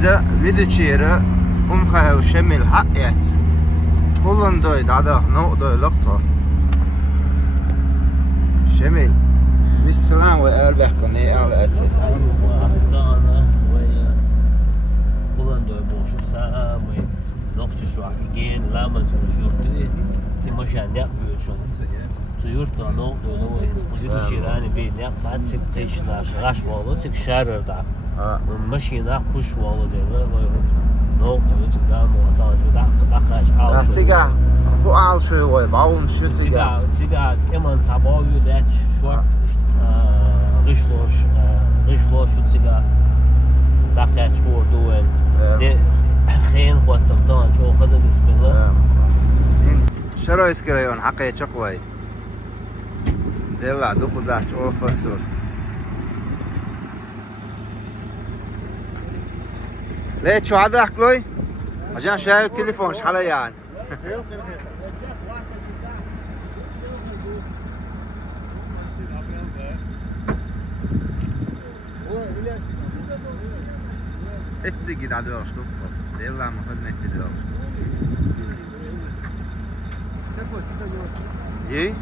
إذا فيديو تشيرة خيا وشمل حقيت كلن دوي دادا نو دوي لقطة شمل مستخلان وأربع قناة على أتسل وأختانا ويا كلن دوي بوشو ساعة ويا نقطة شو عقين لامن تشوفتي مشان نقبل شو تيورت نو دوي وزيد شيراني بين نقطة تكتيش ناش راش والو تك شارر دا ماشي ناقش والو ده نو تقدام وطاعت دقاش عال تيجا هو عال شو ويباون شو تيجا كمان تباوي لاتش شورت غشلوش شو تيجا دقاش فور دوين ده خين وقت تمتان شو هذا بسم الله شرو اسكريون حقيقة شقوي دلع دخل ذاك أو فسر ليه شو هذا أحكي عشان شايف تليفون شحال يعني اتجد على دورش دكتور يلا ما خدنا في دورش ايه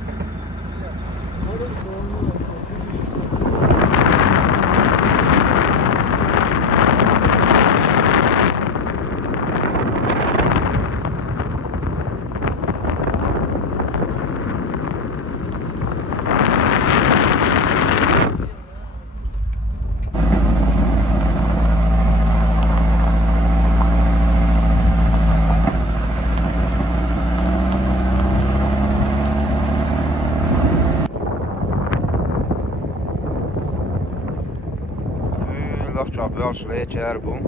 Wel sleetje erboom.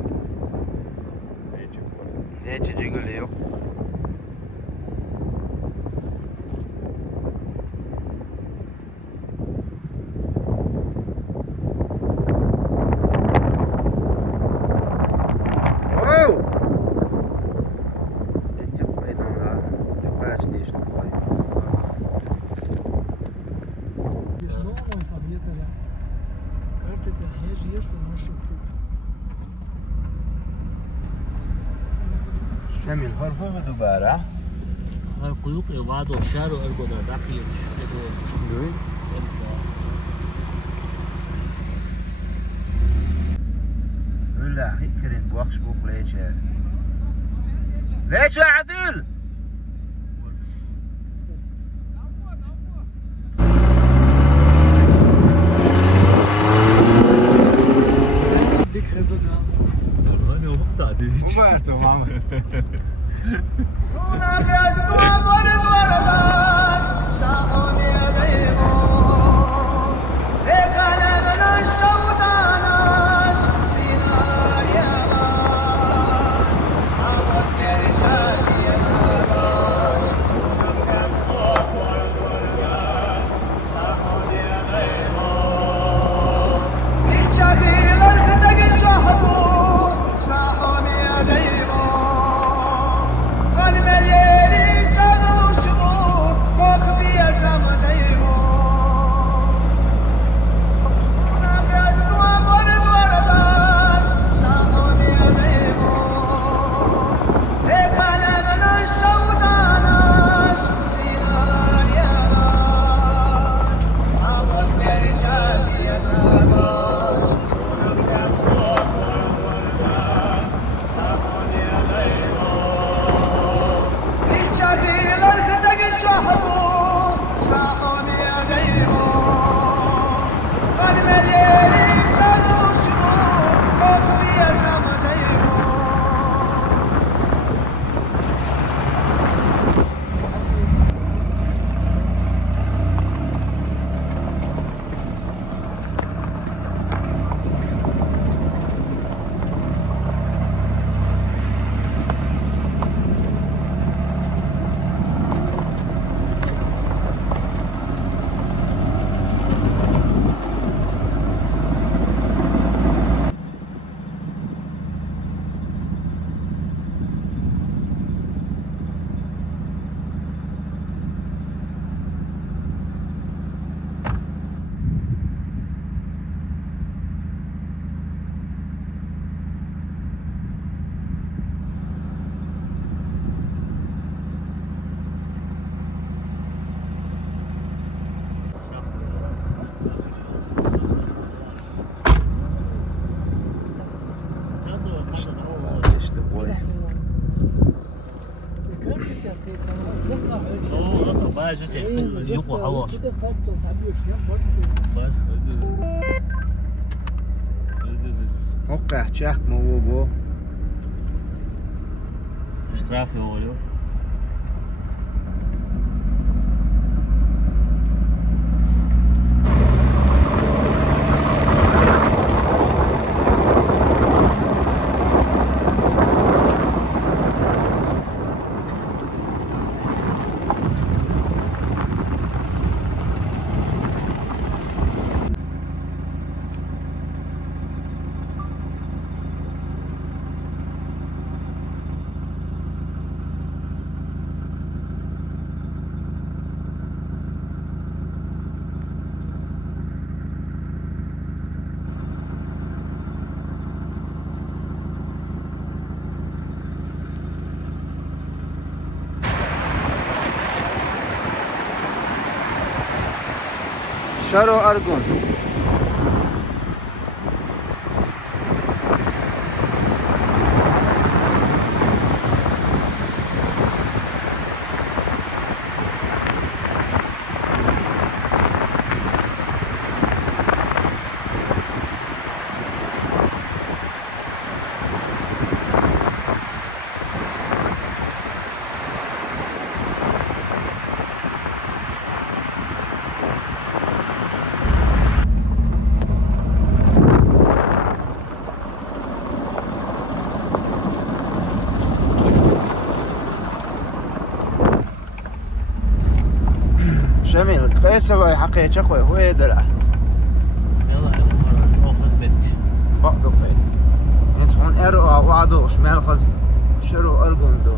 Leetje jiggle ook. Oh! Dit is ook dan dat. Chocolaatje die is nog mooi. Is nog een sabieter ja. Artık her yer sormuştu. شمل هرفه دوباره هر قيوق يبعدوا بشارو أرجونا دقيق دوي ولا هيكرين بوخش بوك ليش يا عدل ديك خدنا أنا وقت عديش وبعته ماما وحواش كده خط تعبير شنو بس وقع تشاك موبو اشترافي هو شارو أرجون جميل قيس هو حقيقة شخوي هو يدلع يلا اخذ بيتك بعضو قيل نتحون ارقى وعدو شمال خز شرو أرجون دو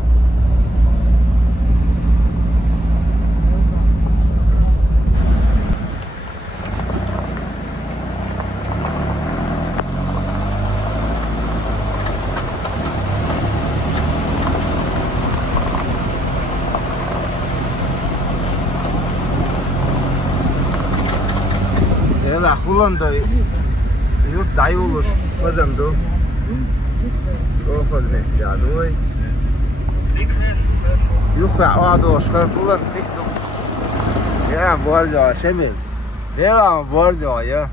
يلا هولندا يوت دايولوش فزم دو شو فزم في عدوي يوقع وعدو شخير هولندا تكتو يا بورجا شمل يلا بورجا يا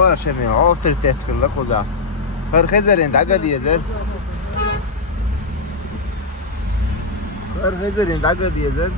هو شمي عوصر تدخل لك وزع خزر عند عقد يزر خزر عند عقد يزر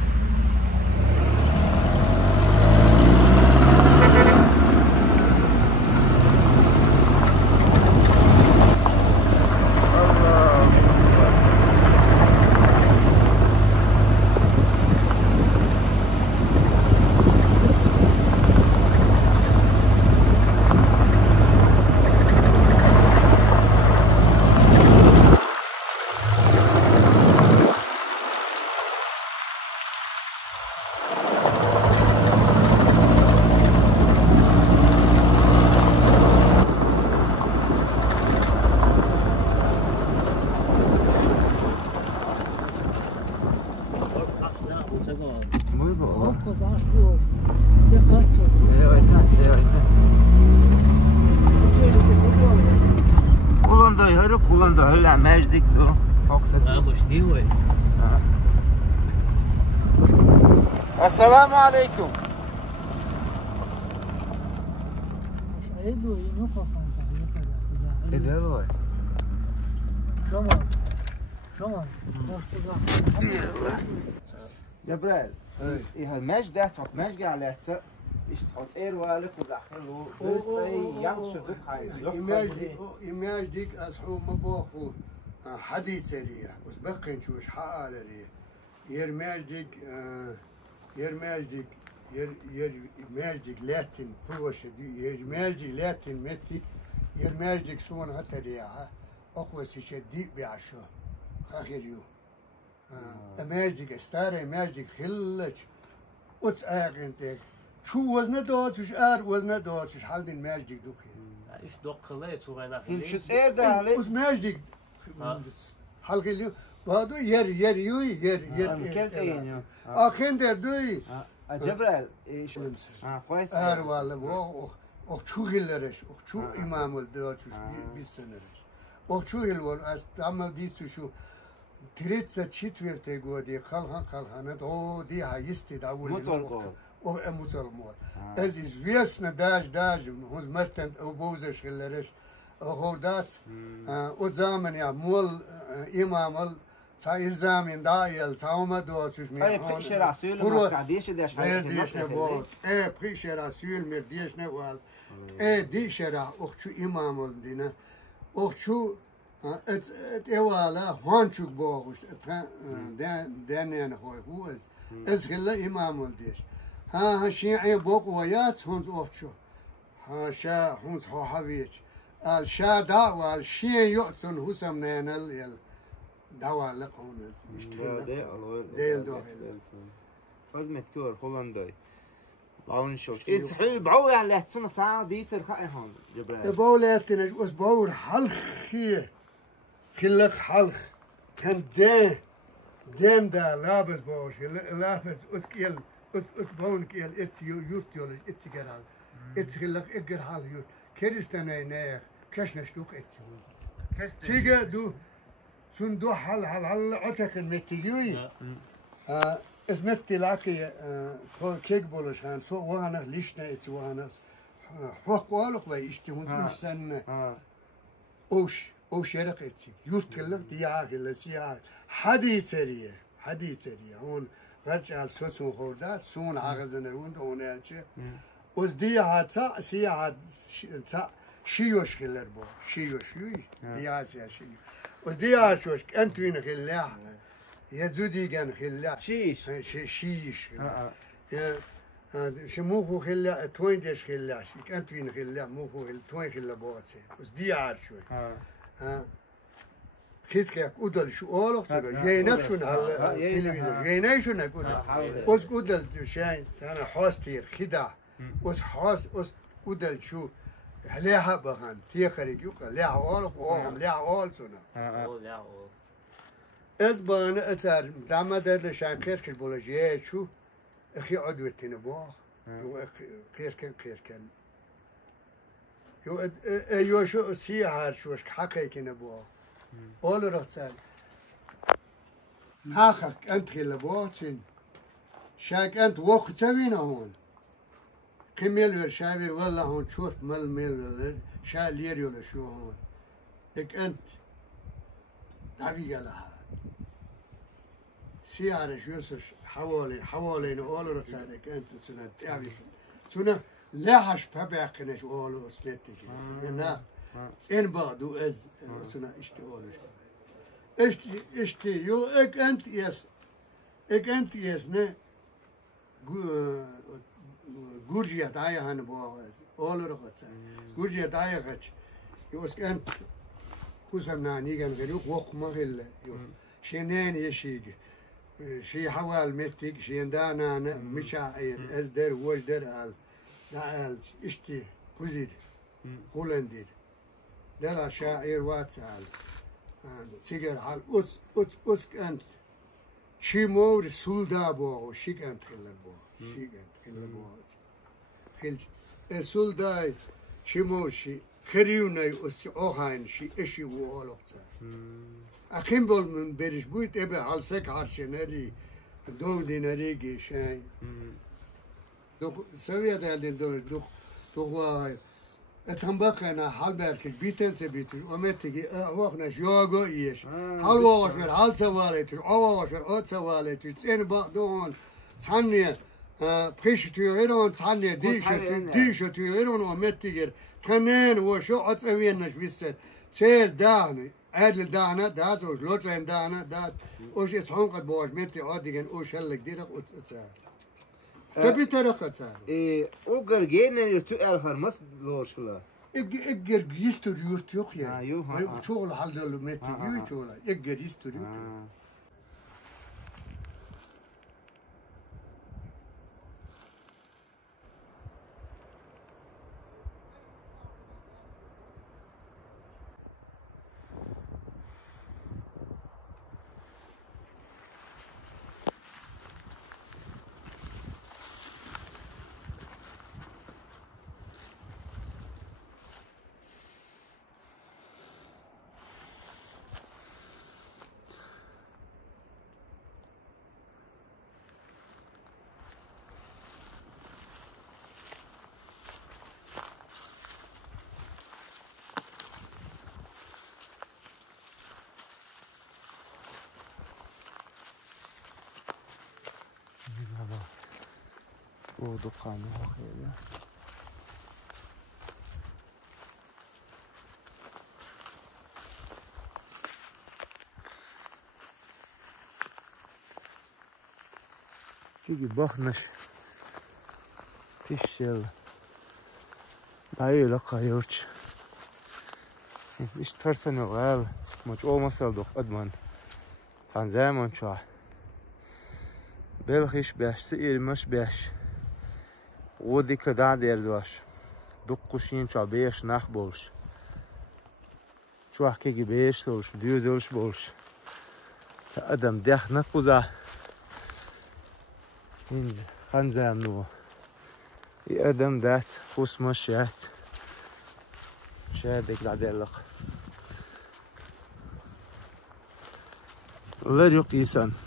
kullandı öyle mecdik do. مش دي وين السلام عليكم. ايه ده والله شلون جبريل ايه الماش ده تحط ماش على تحط اير والك ودخله درستي يانش دوك هاي image dik as hoe me bochu hadith seria us bekin chush haaleri yer magic latin push yer magic latin metti yer magic suwan hataria اقوى شديد بعشو اخر يوم magic stare magic خلج وتس اغنتك شو وزنه دوت وش وزنه دوت وش حال دين magic دوك ايش دوق خليت وين ان شو تصير ده عليه وش magic حلقة اليوم Vado yer yui كيف Akın der duy. جبريل ايش كويس Ervalı o çuhillereş, o çu imamul diyor çu bir senereş. O çuhil var az ama di şu Tritsa çitverte godi kalhan o di hayisti da vul. O musalmot. Ez iz viesne daj huz merten o boze şillereş. O dat o zaman ya mol imamul Sayızamın da yıl savunma doğuşmuş mu? Prişer asül mü? Kardeşi de şahit. Dişne bu. Prişer asül mü? Dişne var. Dişera okçu imam olduğuna. Okçu et evala hançuk boğuş. Denen hoy. Bu ez hilla imam oldu. Ha şi'i bok vayat hund okçu. Ha şa hund haviç. Al şa da wal şi'i yoksun husam nenel yel. Davarlık onu değil doğru. خدمة كور هولنداي بعون شو تحل بعو يعني لهتسون ساعة ديتر خاي هون جبريل بولاتنا اس باور حلخي خلق حلخ كان دين دا لابس باوش لابس اسكيل اس باون كيل اتس يوت يول اتس جرال اتس خلق اجر حال يوت كريستنا نير كشنا شتوك اتس تيجا دو سون دو حل عتق المتيجوي اسمت لاكي كيك بولشان سو وانا ليشنا اتس وانا حق والق وي اشتهون سن اوش يرق اتس يورتلق دياغ لسيا حديثريه هون رجال سوتون خوردا سون اغزن روند اونالچه اوز دي هاتا سيا شيوش خلر بو شيوش دياسيا شيو اوز دي شوش انتوين خلاح يزودي كان خلا شيش شموخو خلا توين ديش خلا كانت فين خلا موخو توين خلا بوغسي بس دي عار شوي خيتك قدل شو اولق شو جينك شو على التلفزيون جيناي شو نقول بس قدل شاين انا حاستير خدا بس بس قدل شو لها بغان تيخرج يوكا لها اولق وهم لها اول سنه از بان اتر دام درد شان خیر کش بولجیه چو اخی عدوتینه با جو خیر کن یو شو سیهر شوش حقی کنه با اول رفتن ناخک انت خیلی با چین شاک انت وقت سوینه هون کمیل ور شاویر والله هون چورت مل میل ور شا لیریول شو هون اک انت دعوی گلها سيارة يوسف حوالين أول رسالك أنت تنا تعبس تنا لا هش بباقنش أول اسمتك أنا إن بعدو أز تنا أولش يو إك أنت نه جورجيا دايا هنبواز أول رسالة جورجيا دايا غش يوسك أنت كوسمنا نيجان غيرو وق ما غير يو شنين يشيج شي حوال متك شي دانا مشاعر ازدر وجدر al اشتي كوزيد هولندير دلا شاعر واتسال سيجر على اس انت شي مور سولدا بو شي انت خلر بو خل سولدا شي مور شي خريوناي اس اوهاين شي اشي وولوقتا اخیم بول من بریش بود ابه حالسک هرشنری دو دیناری گیشن دو سویه دل دو وای اتهم بکنه حال برکه بیتن سه بیتر امتیگی وقت نشیاگو ایش حال واش بر حال سواله تر آواش بر آت سواله تر این با دون ثانیه پریش توی ایران ثانیه دیش توی ایران امتیگر تنین و شو آت سویه نشویسته چهر دهنه عادل دانا دات وش لوتين دانا دات وش يصحون قد بواش متي عاديجن وش هلك ديرك وتسار سبي ترك تسار اوغر جينن يرتو الخرمس لوشلا اجر يستر يرتو يا شغل حل متي يو شغل اجر يستر او دقانه خیلی Kiki bakmış. Pişel. Bayıla kayırç. İş tersen oğal. Maç olmasa da adman. Tan zaman çağ. Belgiş beş, irmiş beş. O dikkat derz var. Dokuşin çağ beş nak bolş. Çağ kiki beş olş, düz olş bolş. Adam deh nakuza. إنز خنزام نو يقدم دات خوس مشيات شادك العدالق الله يقيسان ده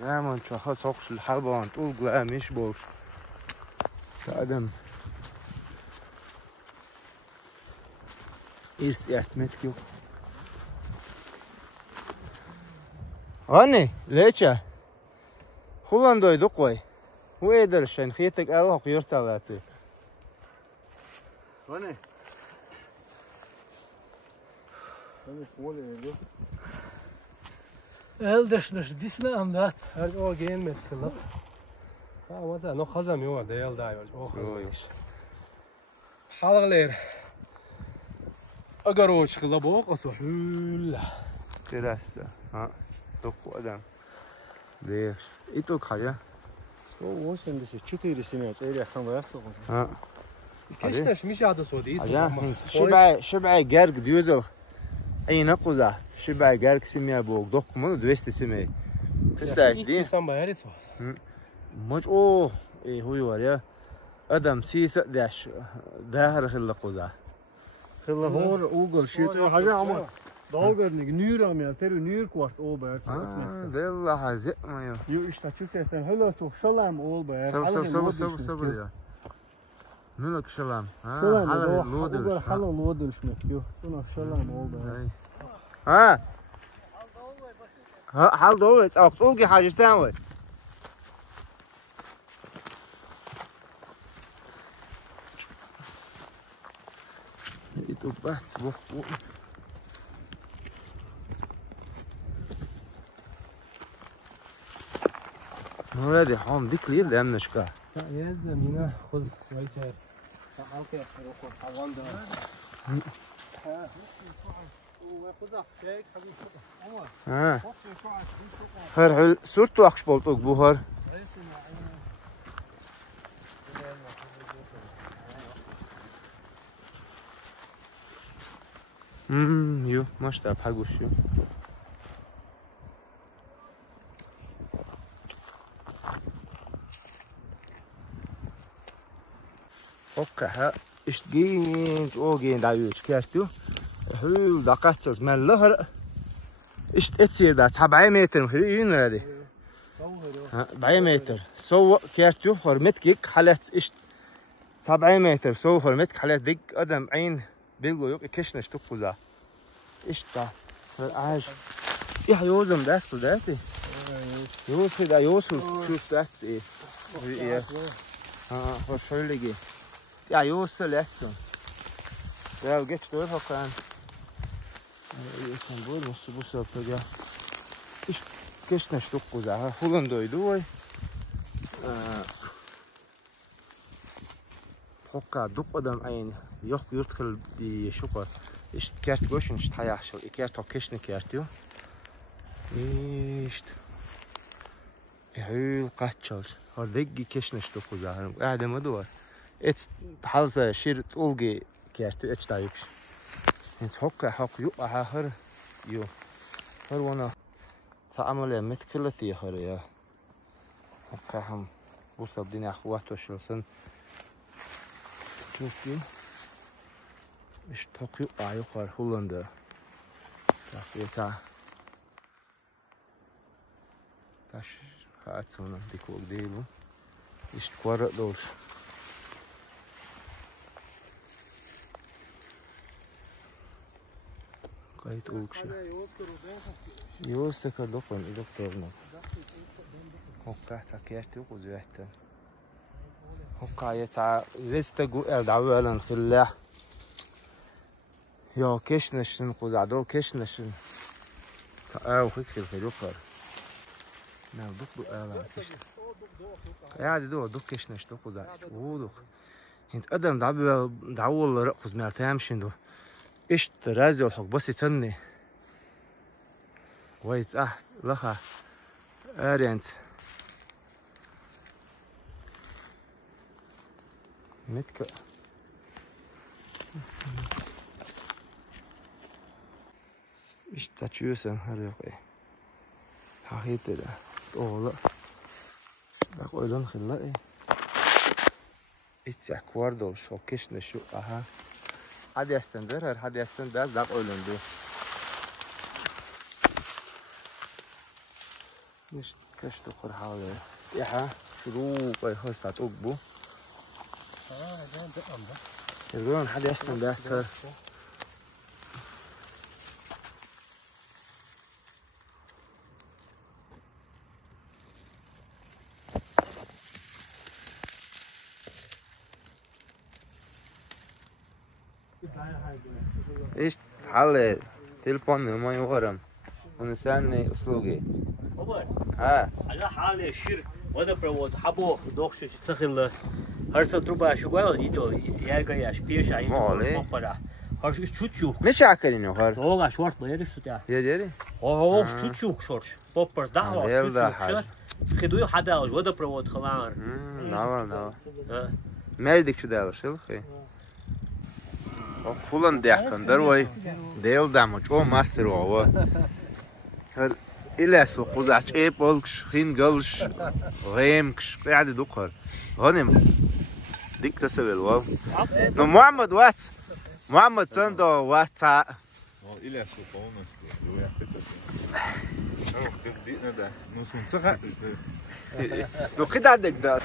زمان چه ساقش الحبان طول قلامش باش كأدم إرس اعتمد كيو غني ليش خلنا دوي قوي ويدرشين خيتك أروح يرتلاتي غني Elders disne am dat. Her o gen met kılap. Ama da no khazam yo da yel da yo. O khazam. Halgler. Agar o çıkıla bok o hül. Terasa. Ha. Dokku adam. Deyir. İto kaya. O sen de çıtıydı seni öyle kan var soğuk. Ha. Keştaş mişadı sodi. Aja. شبع gerg diyordu. أي نقطة شبع جارك سميها بوق دق منو دوست سمي استعد دي İnsan bayarı so. مش أوه إيه هو يوريا أدم سيسة داش داهر خلا قزا خلا هون اوغل شيت حاجة عمر داغرني نير عمل ترى نير كوارت او بير ده الله حزق ما يو يو اشتاكشتن هلا تو شلام اول بير صبر يا نولك شلام شلام حالا لودل حالا لودل شمك يو شنو شلام اول بير ها حال دوت أوكي حاجة ثانية يتوبات بوق هذه حام دي كلير لأن نشكا يلزم هنا خذ ويجر. اوكي روح حوان ده. ها هر صورت وقش بولتوك بوهر يو ماش تعب حقوش يو اوكي ها اشتجين اوجين دايوش كارتو هو دقات من لهر اشت اتسير ده 7 متر مخرين هذه 7 متر سو كارتو حرمتك حالات اشت 7 متر سو حرمتك حالات دق ادم عين بيلو يوك كشنش تقوزا اشت ده عاش يا يوزم ده داتي Josel, der Josel tut das eh. Was soll ich gehen? Ja, Josel jetzt so. Ja, geht's durch auch kein. Ich kann wohl muss so ja. Ich geht's nicht doch gut, ha. Holen du. Hokka duqadam ein yok yurtkhil di shuqa. İşte kert goşun işte hayaşıl. İkert okkeşni kertiyor. İşte. هول قاتشالش هردقي كشنش تخو زهرم قاعدة مدور ات حالزة شير تولقي كيرتو اتش دايوكش انت حقا حق يقع هر يو هر وانا تعمل متكلتي هر يا حقا هم وصل ديني اخوات وشلسن شوفتي اش حق يقع يقر هولندا تاخيتا تاش هاتونا ديكو قديلو يشتكورق دولش قايت أوكشا يوسك دوقن دكتورنا هوكا تاكيرتي وقدوحتا هوكا يتع لستقو دعوة خلاح يا كشنشن قزعدو كشنشن تاو خيك في الوقر نعم دوك قاعد دوك كشنش دوك قزعت ودوك انت قدم دعوة رقص مالتامشن دو ايش ترازي والحق بس يتني ويت لها ارينت متك ايش تشوسن هريقي حقيقة ده اوه لا ده قولن خلاقي اتسع كواردو شوكش نشو هذا يستندر هذا يستندر ده قولن دو مش كشتو خر حاله يا شروق اي خاصة تقبو يقولون هذا يستندر صار ايش حل تليفون ما يورم ونساني اسلوقي ها على حال شير وده برود حبو دوخش تسخل هرسا تروبا شغال يدو يا شبيش عين بابا هرش شوتشو مش عاكرينو هر دوغا شورت بيرش تاع يا ديري اوه شوتشو شورش بابا دعوه خدوي حدا وده برود خلان نعم ما يدك شو ده شو خي خلان ديكن دروي ديل دامج او ماستر او هر إلاس وقزعش إيبولكش خين قلش غيمكش قاعد دقر غنم ديك تسوي الواو نو محمد واتس محمد سندو واتس إلاس وقونس أو خدينا ده نصون صخة نو كده عندك ده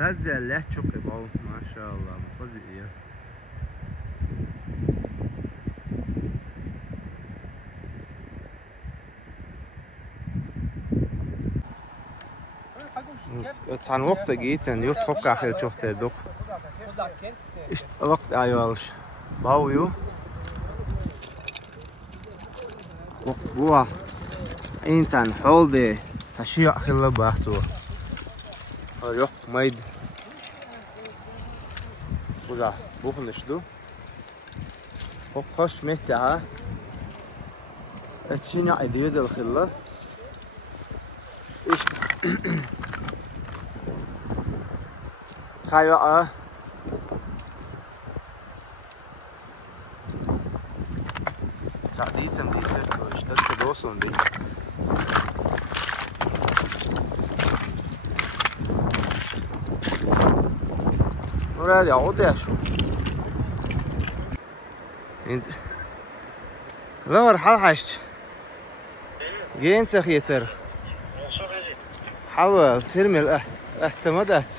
غزة çok باو ما شاء الله فظيع. Tan vaqtda gitsen yurt hokka xel çok dedik. İşte vaqt ayolş. Bavuyu. Bu insan holde تشيع خلا باحتو yok mayd ودا بوخنشدو خوش متها اتشينا اديز الخلا ايش سايوا تعديت تو اشتدت دوسون دي هذه عودة شو انت لا مرحبا حشت جين تخيتر حاول ترمي الاعتمادات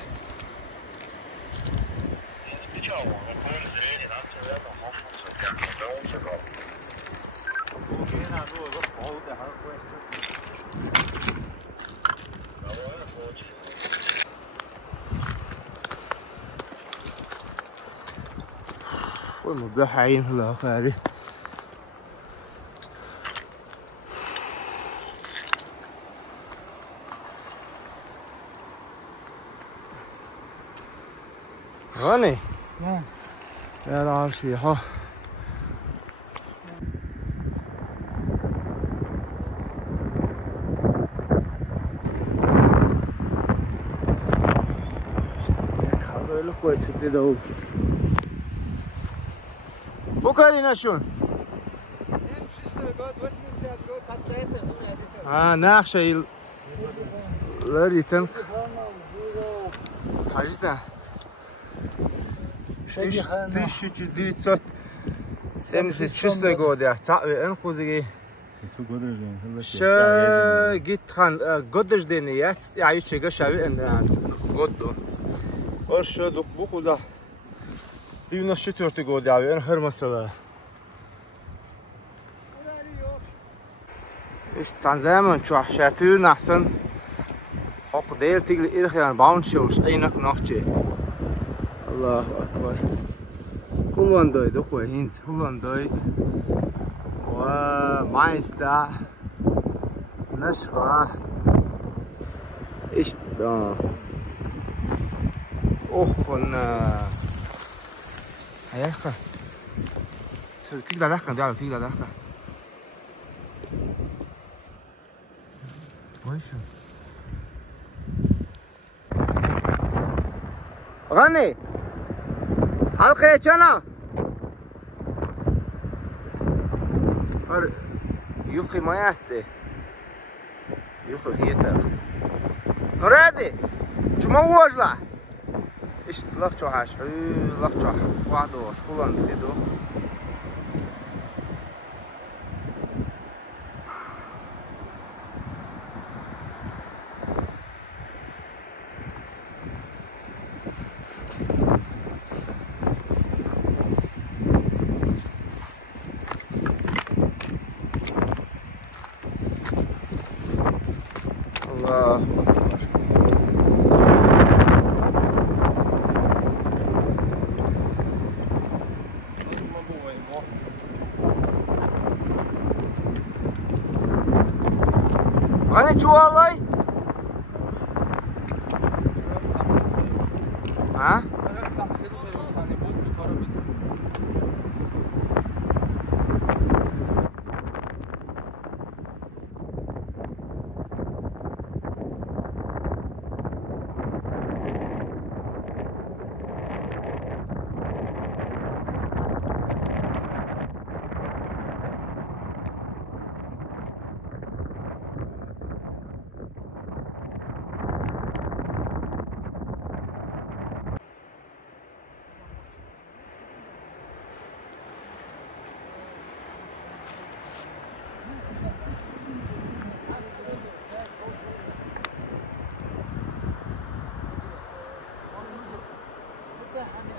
والمضحين هلا هذه غني نعم يا العرشي ها هذا اللي خويت تداوم بوكارينا شون ناخشة لاري تنك حاجتها تيش دي تصوت سمس تشسته قودي تعبي انخوزي شا جيت خان قدش دينيات يعيش شيء شابي ان قدو ارشا دوك بوخودا دينا شتورتي قودي عبي ان هر مسألة ايش تنزامن شو حشاتور نحسن حق دير تقل إرخيان باونشوش اينك ناخشي الله أكبر هولنداي دخوة هند هولنداي ومايستا نشخة ايش دا اوه كنا هيخة كيك دا دخن دعوة كيك دا دخن ويشو غني حلقة چنا هر يوخي ما يحسي يوخي خيتر نرادي شو واجلا ايش لقشو حاش لقشو وعدوش هولند كدو الله أنا شو والله؟ ها؟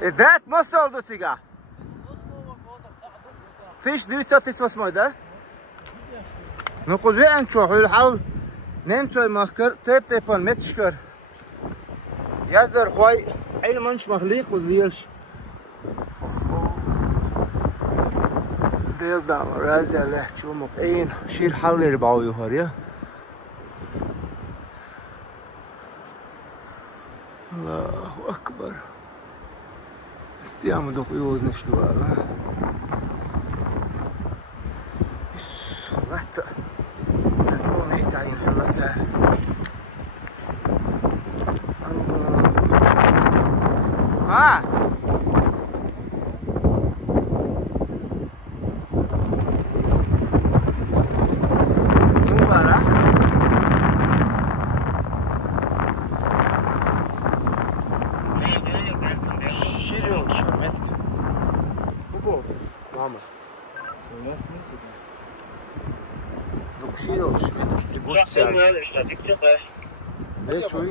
ده مصر oldu تيجا فيش ديوتات تسمع ده نقول وين شو حول حول نمتوي مخكر تيب تيبان متشكر يزدر خوي عين منش مخليق وزليلش ديل دام رازي الله شو مقين شير حول ربعو يهاريا الله أكبر استيام دوق يوز نشتو هذا صلحت نتو محتاجين يلا تعال ها ليه شوي؟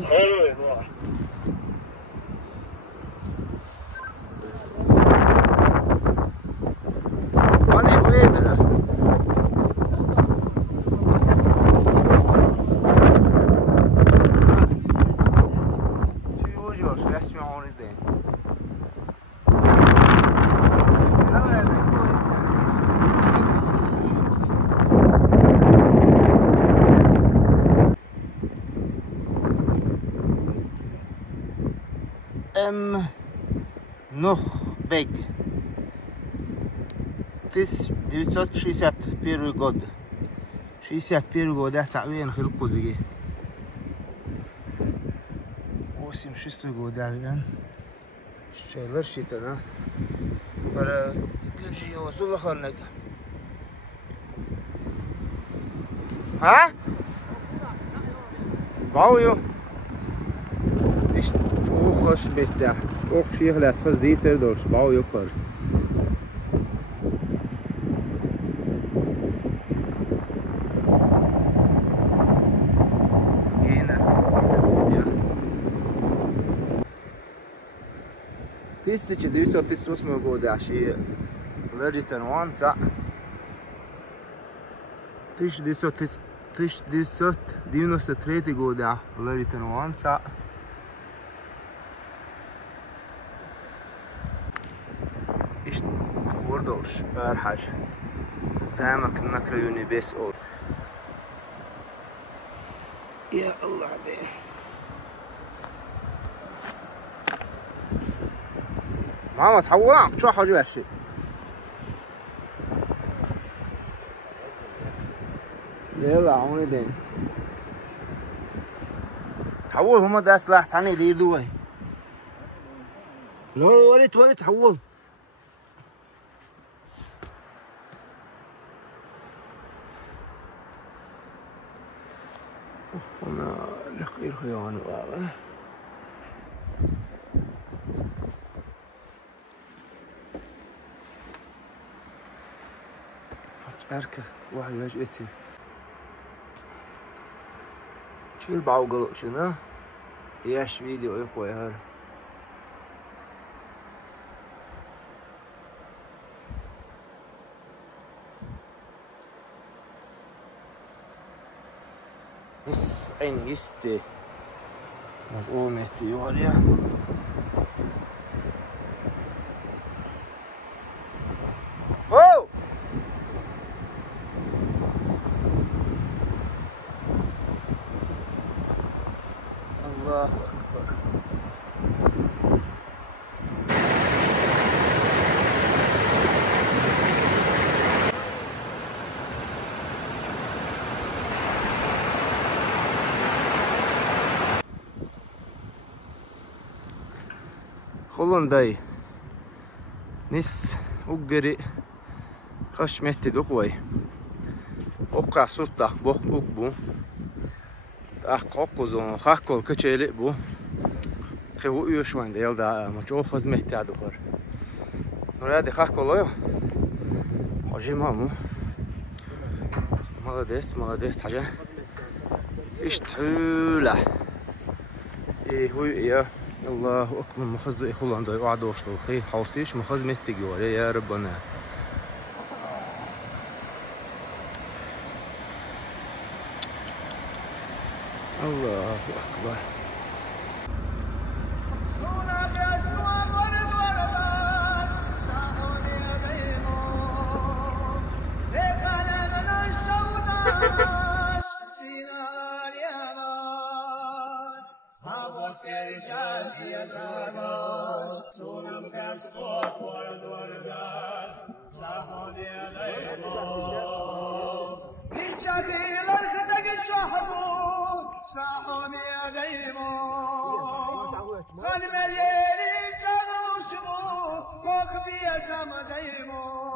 أنا وين أنا؟ شو وجهه؟ شو يسمعون الدين؟ Nog big. Tis 961 god. 61 god ده تعوين خلقه دقي. وسيم 6 god يعني. شغل شيتنا. برا كرجي وصل خلنك. ها؟ باويو. إيش خوش بيته. Och شيخ لا تفز دي سر دورش باو يقر هنا تيستي 998 god عشي لريتن وان ساعة 1993 god لريتن وان ساعة إيش وردوش أرحج سامك نكريوني بس أول يا الله عليك ماما تحولك شو حاجة وحشة يلا عوني دين تحول هما ده سلاح تاني اللي يدوي لو ولي تحول هنا لقير خيان بابا أركب واحد وجهتي شو البعو قلق شنو ياش فيديو يا اخوي هذا بس عين يستي مفهومتي وريا واو الله أكبر خلون داي نس وقري خش مهتي دقوي وقع صوتك بوق أقبو أقوزون خاكل كتشيلي بو خيو يوشوان ديال دا ما تشوف مهتي عدوهر نرادي خاكل أجي مامو молодец حاجة إيش تحولة إيه هو إيه الله أكبر مخز إخوة عند قاعد وصلوا خي حوصيش مخز متجي ولا يا ربنا الله أكبر Hani meleğin canı uşumu, korku diye sama deymo.